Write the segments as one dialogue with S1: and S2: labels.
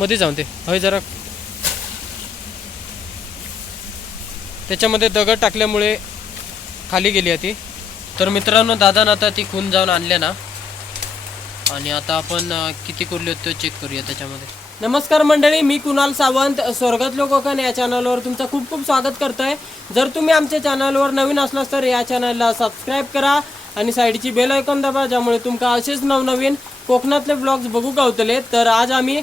S1: मध्ये जाऊन दे. हय जरा. त्याच्यामध्ये दगड टाकल्यामुळे खाली गेली आहे ती. तर मित्रांनो दादानं आता ती खून जाऊन आणल्या ना. आणि आता आपण किती कुरली होते चेक करूया त्याच्यामध्ये. नमस्कार मंडळी मी कुणाल सावंत स्वर्गातलो कोकण या चॅनलवर तुमचं खूप खूप स्वागत करतोय. जर तुम्ही आमच्या चॅनलवर नवीन असलास तर या चॅनलला सबस्क्राईब करा आणि साईडची बेल ऐकून दाबा ज्यामुळे तुमका असेच नवनवीन कोकणातले ब्लॉग्स बघू गावतले तर आज आम्ही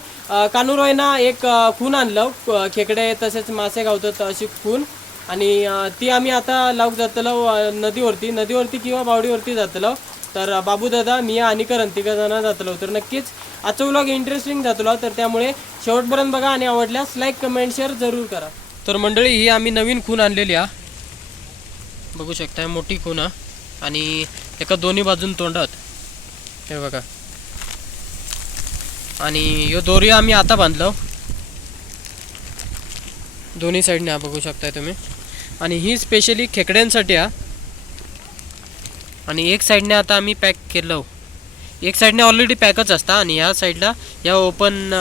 S1: कानुरोयना एक खून आणलं. खेकडे तसेच मासे गावतात अशी खून. आणि ती आम्ही आता लावूक जातलो नदीवरती. नदीवरती किंवा बावडीवरती जातलो. तर बाबू दादा मी आणि करण तिघा जातलो. तर नक्कीच आजचा व्लॉग इंटरेस्टिंग जातलो. तर त्यामुळे शेवटपर्यंत बघा आणि आवडल्यास लाईक कमेंट शेअर जरूर करा. तर मंडळी ही आम्ही नवीन खून आणलेली हा बघू शकता मोठी खून आणि एका दोन्ही बाजून तोंडात. हे बघा. आणि ह्यो दोरी आम्ही आता बांधलो. दोन्ही साईडने हा बघू शकताय तुम्ही. आणि ही स्पेशली खेकड्यांसाठी हा. आणि एक साईडने आता आम्ही पॅक केलं. एक साईडने ऑलरेडी पॅकच असता आणि ह्या साईडला या ओपन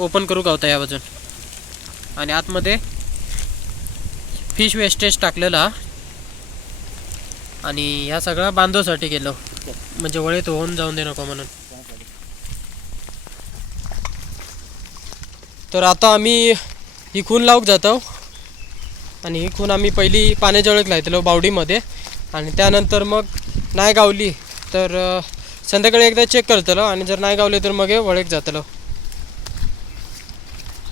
S1: ओपन करू गावता या बाजून. आणि आतमध्ये फिश वेस्टेज टाकलेला आणि ह्या सगळा बांधवसाठी गेलो. म्हणजे वळीत होऊन जाऊन दे नको म्हणून. तर आता आम्ही ही खून लावूक जातो. आणि ही खून आम्ही पहिली पाण्याजवळ लायतलो बावडीमध्ये. आणि त्यानंतर मग नाही गावली तर संध्याकाळी एकदा चेक करतलो. आणि जर नाही गावले तर मग हे वळेक जातलो.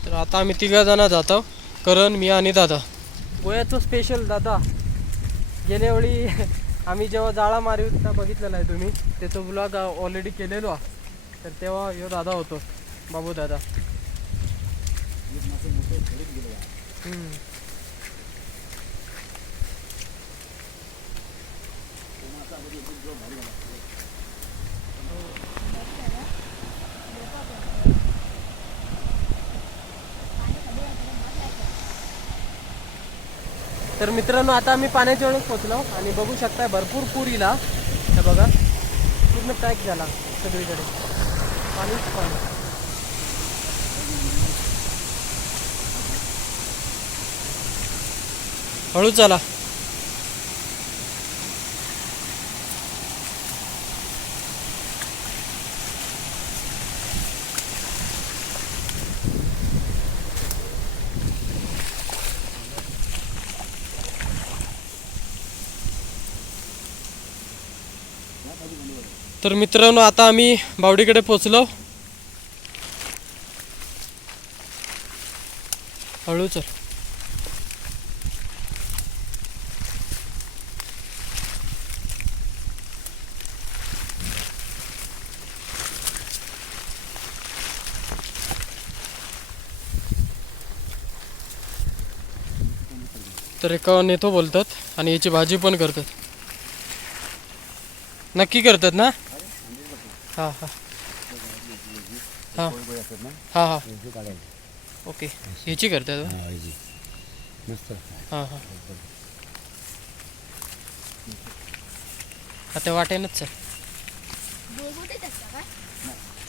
S1: तर आता आम्ही तिघा जण जातो. करण मी आणि दादा.
S2: गोव्याचं स्पेशल दादा. गेल्या वेळी आम्ही जेव्हा जाळा मारता बघितलेला आहे तुम्ही. त्याचं ब्लॉग ऑलरेडी केलेलो. तर तेव्हा ह्यो दादा होतो. बाबू दादा हम्म.
S1: तर मित्रांनो आता आम्ही पाण्याच्या वेळेस पोचलो आणि बघू शकताय भरपूर पूर इला बघा पूर्ण पॅक झाला सगळीकडे. पाणीच पाणी. हळू चला. तर मित्रांनो आता आम्ही बावडीकडे पोचलो हळू चल. तर एका नेतो बोलतात आणि याची भाजी पण करतात. नक्की करतात ना? हां हां. हां. हां हां. ओके. ह्याची करतात हां हां. आता वाटेनच सर.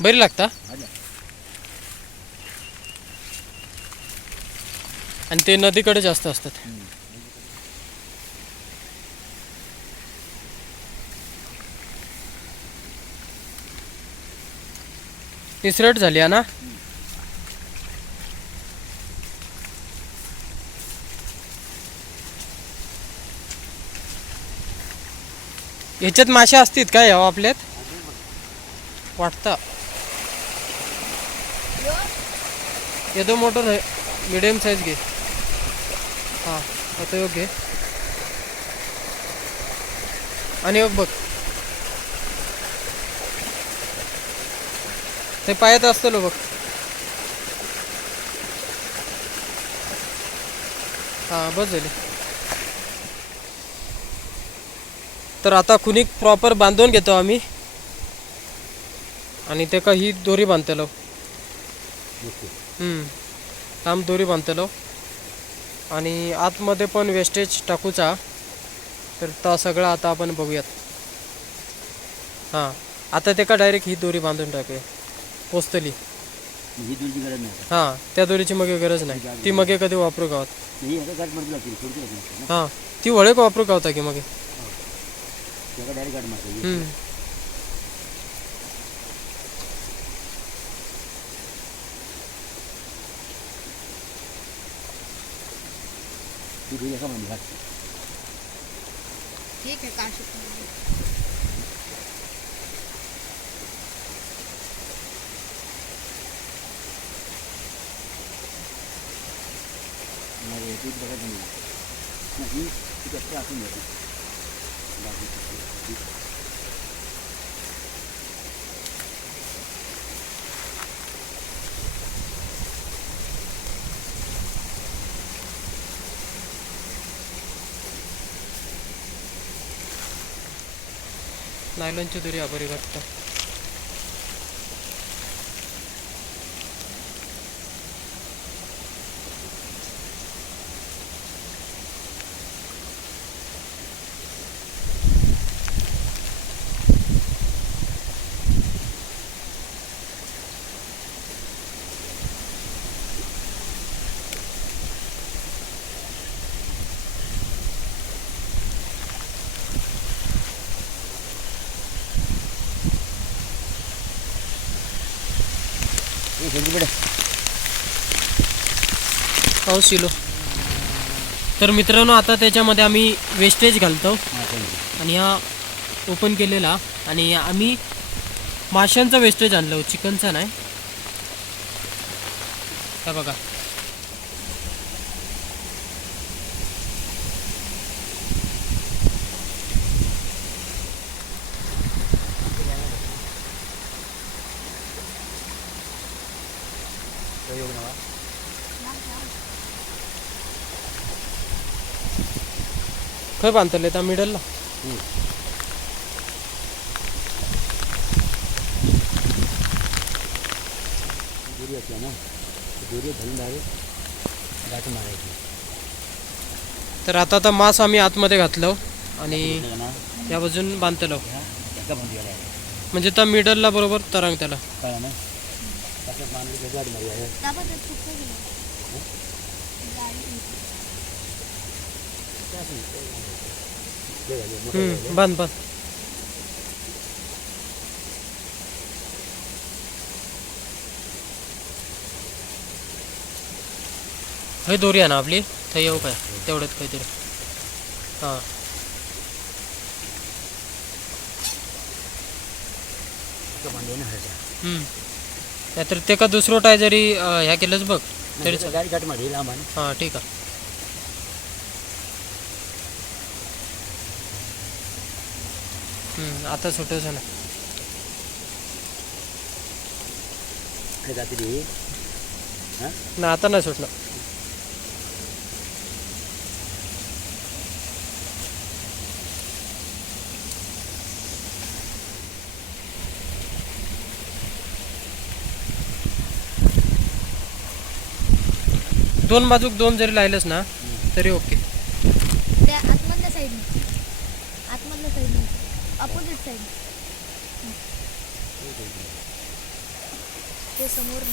S1: बरी लागता? आणि ते नदीकडे जास्त असतात. तिसरट झाली आहे ना? ह्याच्यात मासे असतील काय यावं आपल्यात? वाटतं. येतो मोठं आहे मिडियम साईज घे. हां आता योग्य आणि बघ. ते पायात असतं बघ. हां बस झाली. तर आता कुणी प्रॉपर बांधून घेतो आम्ही. आणि ते का ही दोरी बांधतलो. हम्म. लांब दोरी बांधतलो. आणि आतमध्ये पण वेस्टेज टाकूचा. तर ता सगळं आता आपण बघूयात. हां. आता ते का डायरेक्ट ही दोरी बांधून टाकूया. पोचतली.
S2: ही दूरची गरज नाही.
S1: हां त्या दोरीची मगे गरज नाही. ती मगे कधी वापरू गावात? नाही हां ती वळे का वापरू गावता की मगे? त्याला डायरेक्ट गाठ मारतो हम्म.
S2: ती दूर एका घाट ठीक आहे काशी. नाही ती बघायचं नाही ती कसं असून येते बाकी
S1: नायलॉनची दोरी आभारी वाटतं बेटा पाऊस शिलो तर मित्रांनो आता त्याच्यामध्ये आम्ही वेस्टेज घालतो. आणि हा ओपन केलेला. आणि आम्ही माशांचा वेस्टेज आणलो. चिकनचा नाही. बघा. खय बांधतले त्या मिडलला दोरी असल्या ना? दोरी घालून डायरेक्ट गाठ मारायची. तर आता आता मास आम्ही आतमध्ये घातलो आणि ना या बाजून बांधतलो. एका बंदी म्हणजे त्या मिडलला बरोबर तरंग त्याला. ना? तसंच मारली की गाठ मारी आहे दाबा ते चुकलं गेलं. गाडी ते झालं, मोठं हम्म, झालं. बांध बांध हे दोरी आहे ना आपली थंय येऊ काय? तेवढ्यात काहीतरी. हां. इतकं बांधलं ना ह्याच्या. हम्म. नाहीतर ते का दुसरं टाय जरी अं, ह्या केलंच बघ तरी गाडी मारली लांब. हां ठीक आहे. हम्म, आता सुटवचं ना जाते ती. नाही आता नाही सुटणार दोन बाजूक दोन जरी लायलंस ना तरी ओके. त्या आतमधल्या साईडने आतमधल्या साईडने अपोजिट साईड ते समोर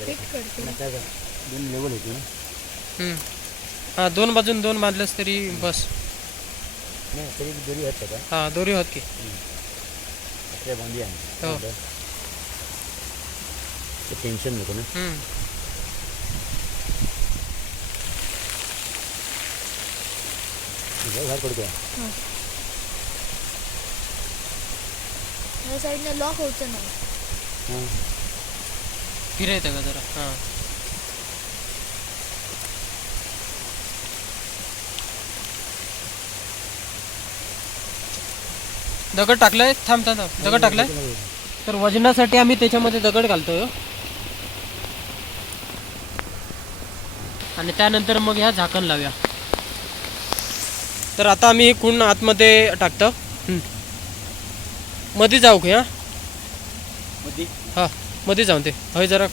S1: फिट करते. आता काय दोन लेवल होती ना. हम्म. हा दोन बाजून दोन बांधलंस तरी बस. नाही तरी दोरी आहेत का? हा दोरी होत की. आपल्या बांधी आहे हो. ते टेन्शन नको ना.
S2: घर पडतो. या साईडने लॉक होतं हां.
S1: फिरायचं का जरा? हां. दगड टाकलाय? थांब थांब थांब. दगड टाकलाय? तर वजनासाठी आम्ही त्याच्यामध्ये दगड घालतोय आणि त्यानंतर मग ह्या झाकण लावूया. तर आता आम्ही हे खूण आतमध्ये टाकतो. हम्म. मध्ये जाऊ की हा? मध्ये हा मध्ये जाऊन ते हय जरा.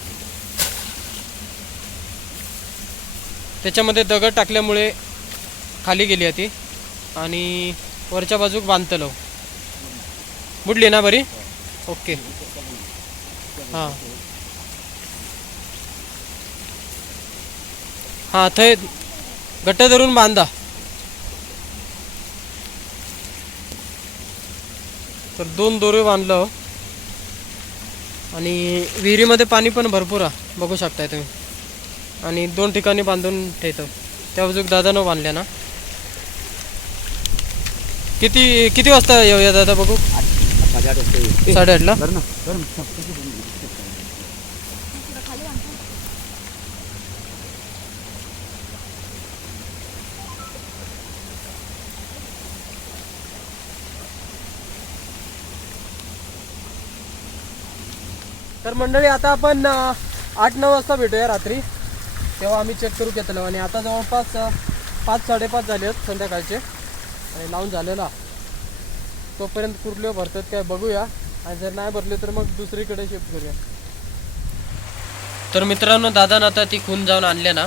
S1: त्याच्यामध्ये दगड टाकल्यामुळे खाली गेली आहे ती. आणि वरच्या बाजूक बांधतलो बुडली ना बरी? ओके. हां. हां थंय घट्ट धरून बांधा तर दोन दोरे बांधलं आणि विहिरीमध्ये पाणी पण भरपूर आहे बघू शकताय तुम्ही आणि दोन ठिकाणी बांधून ठेवतो त्या बाजूक दादानं बांधल्या ना किती किती वाजता येऊया दादा बघू साडेआठला बरं ना बरं ना. कसं बनवू? तुला खाली बांधतो तर मंडळी आता आपण आठ नऊ वाजता भेटूया रात्री. तेव्हा आम्ही चेक करू घेतलं आणि आता जवळपास पाच साडेपाच झाले आहेत संध्याकाळचे. आणि लावून झालेला. तोपर्यंत कुर्ले भरतात काय बघूया. आणि जर नाही भरले तर मग दुसरीकडे शिफ्ट करूया. तर मित्रांनो दादा आता ती खून जाऊन आणले ना.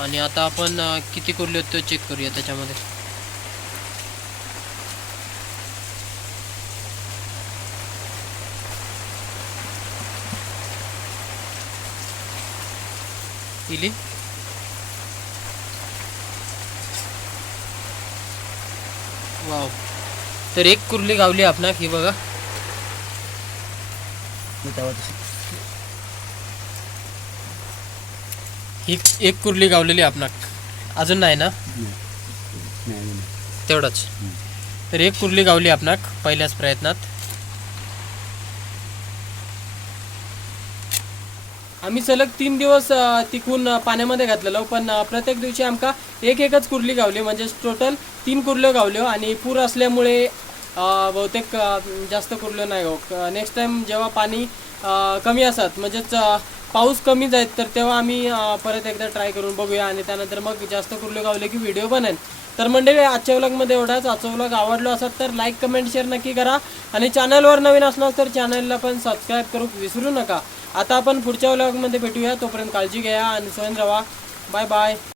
S1: आणि आता आपण किती कुर्ले आहेत ते चेक करूया त्याच्यामध्ये. इली वाव. तर एक कुर्ली गावली आपणाक ही बघा. ही एक कुर्ली गावलेली आपणाक. अजून नाही ना? नाही. नाही, नाही. तेवढंच. तर एक कुर्ली गावली आपणाक पहिल्याच प्रयत्नात. आम्ही सलग तीन दिवस तिकून पाण्यामध्ये घातलेलो पण प्रत्येक दिवशी आमका एक एकच कुर्ली गावली. म्हणजे टोटल तीन कुर्ल्यो गावल्यो आणि पूर असल्यामुळे बहुतेक जास्त कुर्ल्यो नाही गाव नेक्स्ट टाइम जेव्हा पाणी कमी असतात म्हणजेच पाऊस कमी जायत तर तेव्हा आम्ही परत एकदा ट्राय करून बघूया आणि त्यानंतर मग जास्त कुर्ल्यो गावले की व्हिडिओ बनेल तर मंडळी आजच्या व्लॉगमध्ये एवढाच. आजचा व्लॉग आवडलो असत तर लाईक कमेंट शेअर नक्की करा. आणि चॅनलवर नवीन असणार तर चॅनलला पण सबस्क्राईब करू विसरू नका. आता आपण पुढच्या व्लॉगमध्ये भेटूया. तोपर्यंत काळजी घ्या आणि स्वयं रवा बाय बाय